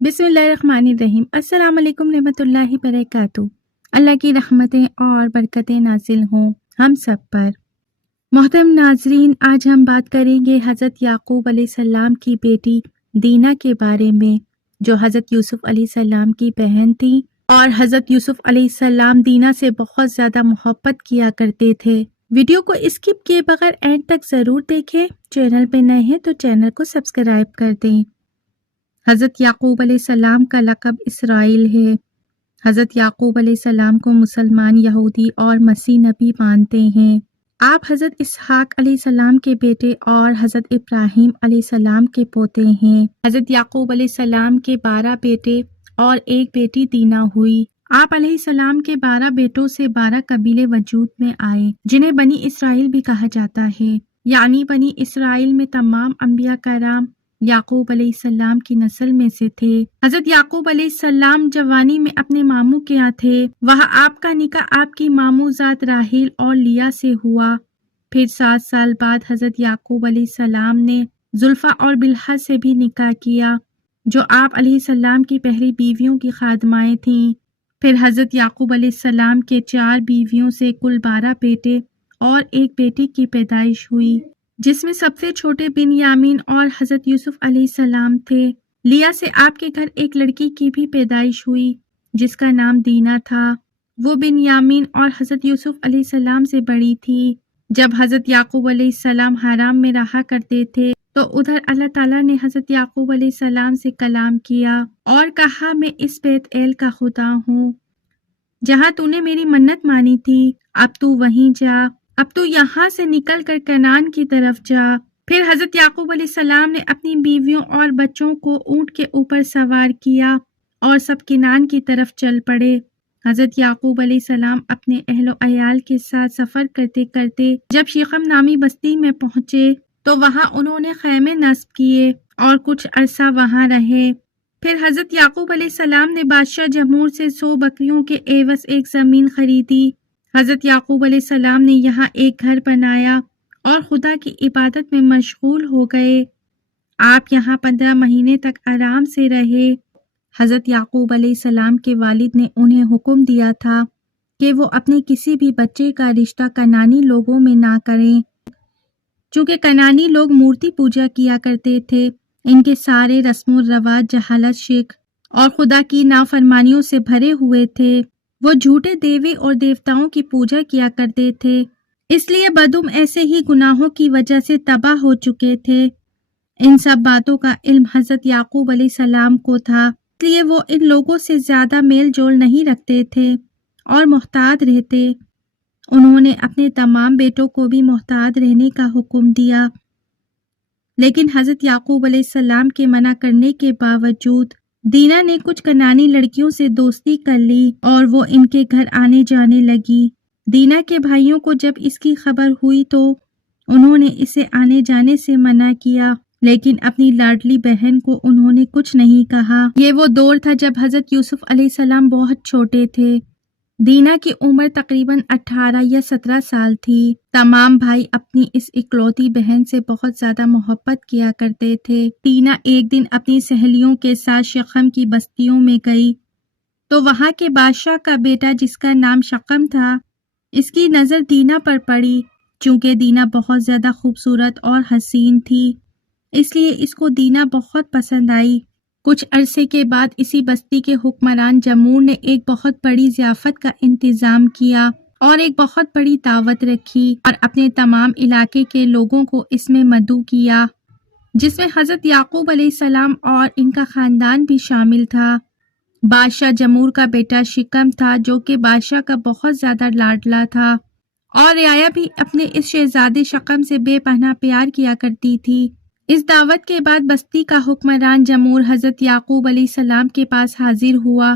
بسم اللہ الرحمن الرحیم۔ السلام علیکم رحمۃ اللہ وبرکاتہ۔ اللہ کی رحمتیں اور برکتیں نازل ہوں ہم سب پر۔ محترم ناظرین، آج ہم بات کریں گے حضرت یعقوب علیہ السلام کی بیٹی دینا کے بارے میں، جو حضرت یوسف علیہ السلام کی بہن تھی، اور حضرت یوسف علیہ السلام دینا سے بہت زیادہ محبت کیا کرتے تھے۔ ویڈیو کو اسکپ کیے بغیر اینڈ تک ضرور دیکھیں۔ چینل پہ نئے ہیں تو چینل کو سبسکرائب کر دیں۔ حضرت یعقوب علیہ السلام کا لقب اسرائیل ہے۔ حضرت یعقوب علیہ السلام کو مسلمان، یہودی اور مسیح نبی مانتے ہیں۔ آپ حضرت اسحاق علیہ السلام کے بیٹے اور حضرت ابراہیم علیہ السلام کے پوتے ہیں۔ حضرت یعقوب علیہ السلام کے 12 بیٹے اور ایک بیٹی دینا ہوئی۔ آپ علیہ السلام کے 12 بیٹوں سے 12 قبیلے وجود میں آئے، جنہیں بنی اسرائیل بھی کہا جاتا ہے، یعنی بنی اسرائیل میں تمام انبیاء کرام یعقوب علیہ السلام کی نسل میں سے تھے۔ حضرت یعقوب علیہ السلام جوانی میں اپنے ماموں کے یہاں تھے۔ وہاں آپ کا نکاح آپ کی ماموں ذات راحیل اور لیا سے ہوا۔ پھر 7 سال بعد حضرت یعقوب علیہ السلام نے زلفا اور بلہا سے بھی نکاح کیا، جو آپ علیہ السلام کی پہلی بیویوں کی خادمائیں تھیں۔ پھر حضرت یعقوب علیہ السلام کے 4 بیویوں سے کل 12 بیٹے اور ایک بیٹی کی پیدائش ہوئی، جس میں سب سے چھوٹے بنیامین اور حضرت یوسف علیہ السلام تھے۔ لیا سے آپ کے گھر ایک لڑکی کی بھی پیدائش ہوئی، جس کا نام دینا تھا۔ وہ بنیامین اور حضرت یوسف علیہ السلام سے بڑی تھی۔ جب حضرت یعقوب علیہ السلام حرام میں رہا کرتے تھے تو ادھر اللہ تعالیٰ نے حضرت یعقوب علیہ السلام سے کلام کیا اور کہا، میں اس بیت ایل کا خدا ہوں، جہاں تو نے میری منت مانی تھی، اب تو وہیں جا، اب تو یہاں سے نکل کر کنعان کی طرف جا۔ پھر حضرت یعقوب علیہ السلام نے اپنی بیویوں اور بچوں کو اونٹ کے اوپر سوار کیا اور سب کنعان کی طرف چل پڑے۔ حضرت یعقوب علیہ السلام اپنے اہل و عیال کے ساتھ سفر کرتے کرتے جب شیخم نامی بستی میں پہنچے تو وہاں انہوں نے خیمے نصب کیے اور کچھ عرصہ وہاں رہے۔ پھر حضرت یعقوب علیہ السلام نے بادشاہ جمہور سے 100 بکریوں کے عوض ایک زمین خریدی۔ حضرت یعقوب علیہ السلام نے یہاں ایک گھر بنایا اور خدا کی عبادت میں مشغول ہو گئے۔ آپ یہاں 15 مہینے تک آرام سے رہے۔ حضرت یعقوب علیہ السلام کے والد نے انہیں حکم دیا تھا کہ وہ اپنے کسی بھی بچے کا رشتہ کنعانی لوگوں میں نہ کریں، چونکہ کنعانی لوگ مورتی پوجا کیا کرتے تھے۔ ان کے سارے رسم و رواج جہالت، شرک اور خدا کی نافرمانیوں سے بھرے ہوئے تھے۔ وہ جھوٹے دیوے اور دیوتاؤں کی پوجا کیا کرتے تھے، اس لیے بدوم ایسے ہی گناہوں کی وجہ سے تباہ ہو چکے تھے۔ ان سب باتوں کا علم حضرت یعقوب علیہ السلام کو تھا، اس لیے وہ ان لوگوں سے زیادہ میل جول نہیں رکھتے تھے اور محتاط رہتے۔ انہوں نے اپنے تمام بیٹوں کو بھی محتاط رہنے کا حکم دیا، لیکن حضرت یعقوب علیہ السلام کے منع کرنے کے باوجود دینا نے کچھ کنعانی لڑکیوں سے دوستی کر لی اور وہ ان کے گھر آنے جانے لگی۔ دینا کے بھائیوں کو جب اس کی خبر ہوئی تو انہوں نے اسے آنے جانے سے منع کیا، لیکن اپنی لاڈلی بہن کو انہوں نے کچھ نہیں کہا۔ یہ وہ دور تھا جب حضرت یوسف علیہ السلام بہت چھوٹے تھے۔ دینا کی عمر تقریباً 18 یا 17 سال تھی۔ تمام بھائی اپنی اس اکلوتی بہن سے بہت زیادہ محبت کیا کرتے تھے۔ دینا ایک دن اپنی سہیلیوں کے ساتھ شقم کی بستیوں میں گئی تو وہاں کے بادشاہ کا بیٹا، جس کا نام شقم تھا، اس کی نظر دینا پر پڑی۔ چونکہ دینا بہت زیادہ خوبصورت اور حسین تھی، اس لیے اس کو دینا بہت پسند آئی۔ کچھ عرصے کے بعد اسی بستی کے حکمران جمہور نے ایک بہت بڑی ضیافت کا انتظام کیا اور ایک بہت بڑی دعوت رکھی اور اپنے تمام علاقے کے لوگوں کو اس میں مدعو کیا، جس میں حضرت یعقوب علیہ السلام اور ان کا خاندان بھی شامل تھا۔ بادشاہ جمہور کا بیٹا شکم تھا، جو کہ بادشاہ کا بہت زیادہ لاڈلا تھا، اور رعایا بھی اپنے اس شہزادے شکم سے بے پناہ پیار کیا کرتی تھی۔ اس دعوت کے بعد بستی کا حکمران جمہور حضرت یعقوب علیہ السلام کے پاس حاضر ہوا۔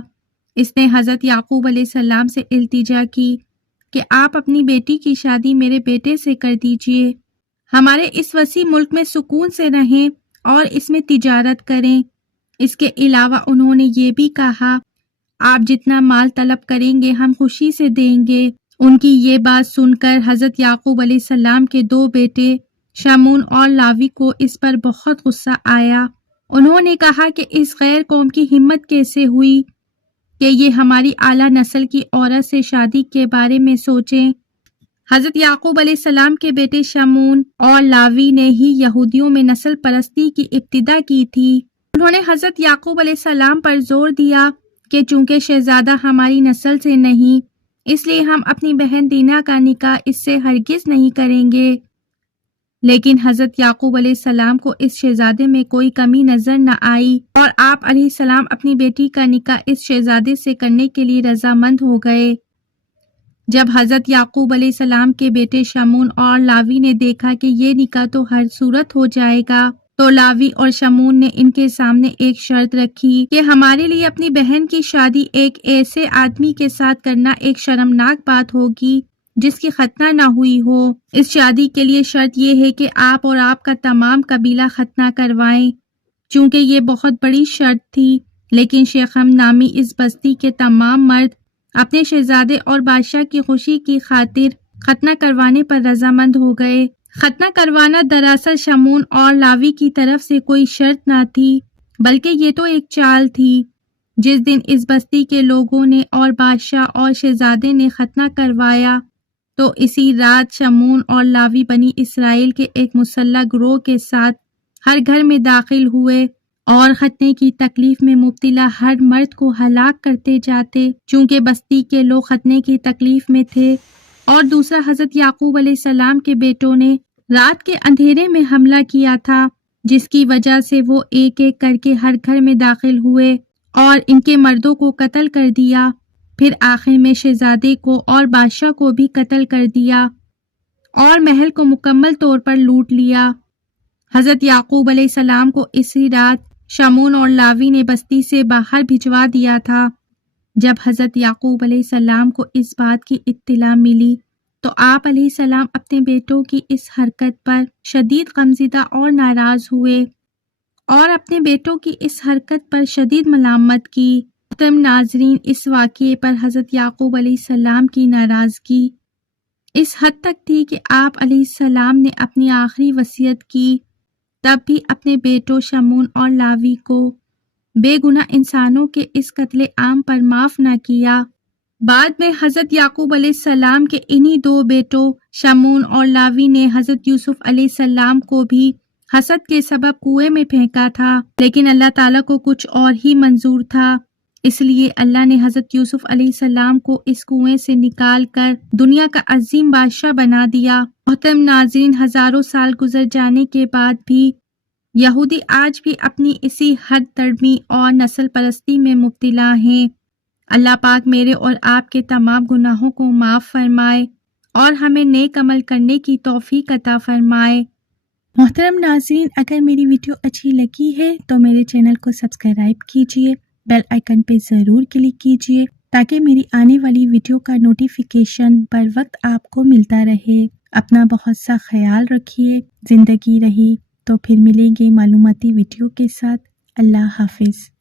اس نے حضرت یعقوب علیہ السلام سے التجا کی کہ آپ اپنی بیٹی کی شادی میرے بیٹے سے کر دیجئے، ہمارے اس وسیع ملک میں سکون سے رہیں اور اس میں تجارت کریں۔ اس کے علاوہ انہوں نے یہ بھی کہا، آپ جتنا مال طلب کریں گے ہم خوشی سے دیں گے۔ ان کی یہ بات سن کر حضرت یعقوب علیہ السلام کے 2 بیٹے شمون اور لاوی کو اس پر بہت غصہ آیا انہوں نے کہا کہ اس غیر قوم کی ہمت کیسے ہوئی کہ یہ ہماری اعلیٰ نسل کی عورت سے شادی کے بارے میں سوچیں۔ حضرت یعقوب علیہ السلام کے بیٹے شمعون اور لاوی نے ہی یہودیوں میں نسل پرستی کی ابتدا کی تھی۔ انہوں نے حضرت یعقوب علیہ السلام پر زور دیا کہ چونکہ شہزادہ ہماری نسل سے نہیں، اس لیے ہم اپنی بہن دینا کا نکاح اس سے ہرگز نہیں کریں گے۔ لیکن حضرت یعقوب علیہ السلام کو اس شہزادے میں کوئی کمی نظر نہ آئی اور آپ علیہ السلام اپنی بیٹی کا نکاح اس شہزادے سے کرنے کے لیے رضامند ہو گئے۔ جب حضرت یعقوب علیہ السلام کے بیٹے شمعون اور لاوی نے دیکھا کہ یہ نکاح تو ہر صورت ہو جائے گا، تو لاوی اور شمعون نے ان کے سامنے ایک شرط رکھی کہ ہمارے لیے اپنی بہن کی شادی ایک ایسے آدمی کے ساتھ کرنا ایک شرمناک بات ہوگی جس کی ختنہ نہ ہوئی ہو۔ اس شادی کے لیے شرط یہ ہے کہ آپ اور آپ کا تمام قبیلہ ختنہ کروائیں۔ چونکہ یہ بہت بڑی شرط تھی، لیکن شیخم نامی اس بستی کے تمام مرد اپنے شہزادے اور بادشاہ کی خوشی کی خاطر ختنہ کروانے پر رضامند ہو گئے۔ ختنہ کروانا دراصل شمعون اور لاوی کی طرف سے کوئی شرط نہ تھی، بلکہ یہ تو ایک چال تھی۔ جس دن اس بستی کے لوگوں نے اور بادشاہ اور شہزادے نے ختنہ کروایا، تو اسی رات شمعون اور لاوی بنی اسرائیل کے ایک مسلح گروہ کے ساتھ ہر گھر میں داخل ہوئے اور ختنے کی تکلیف میں مبتلا ہر مرد کو ہلاک کرتے جاتے، چونکہ بستی کے لوگ ختنے کی تکلیف میں تھے۔ اور دوسرا حضرت یعقوب علیہ السلام کے بیٹوں نے رات کے اندھیرے میں حملہ کیا تھا، جس کی وجہ سے وہ ایک ایک کر کے ہر گھر میں داخل ہوئے اور ان کے مردوں کو قتل کر دیا، پھر آخر میں شہزادے کو اور بادشاہ کو بھی قتل کر دیا اور محل کو مکمل طور پر لوٹ لیا۔ حضرت یعقوب علیہ السلام کو اسی رات شمعون اور لاوی نے بستی سے باہر بھجوا دیا تھا۔ جب حضرت یعقوب علیہ السلام کو اس بات کی اطلاع ملی تو آپ علیہ السلام اپنے بیٹوں کی اس حرکت پر شدید غمزدہ اور ناراض ہوئے اور اپنے بیٹوں کی اس حرکت پر شدید ملامت کی۔ محترم ناظرین، اس واقعے پر حضرت یعقوب علیہ السلام کی ناراضگی اس حد تک تھی کہ آپ علیہ السلام نے اپنی آخری وصیت کی، تب بھی اپنے بیٹوں شمعون اور لاوی کو بے گناہ انسانوں کے اس قتل عام پر معاف نہ کیا۔ بعد میں حضرت یعقوب علیہ السلام کے انہی دو بیٹوں شمعون اور لاوی نے حضرت یوسف علیہ السلام کو بھی حسد کے سبب کنویں میں پھینکا تھا، لیکن اللہ تعالیٰ کو کچھ اور ہی منظور تھا، اس لیے اللہ نے حضرت یوسف علیہ السلام کو اس کنویں سے نکال کر دنیا کا عظیم بادشاہ بنا دیا۔ محترم ناظرین، ہزاروں سال گزر جانے کے بعد بھی یہودی آج بھی اپنی اسی حد درمی اور نسل پرستی میں مبتلا ہیں۔ اللہ پاک میرے اور آپ کے تمام گناہوں کو معاف فرمائے اور ہمیں نیک عمل کرنے کی توفیق عطا فرمائے۔ محترم ناظرین، اگر میری ویڈیو اچھی لگی ہے تو میرے چینل کو سبسکرائب کیجیے، بیل آئیکن پہ ضرور کلک کیجیے تاکہ میری آنے والی ویڈیو کا نوٹیفیکیشن بر وقت آپ کو ملتا رہے۔ اپنا بہت سا خیال رکھیے۔ زندگی رہی تو پھر ملیں گے معلوماتی ویڈیو کے ساتھ۔ اللہ حافظ۔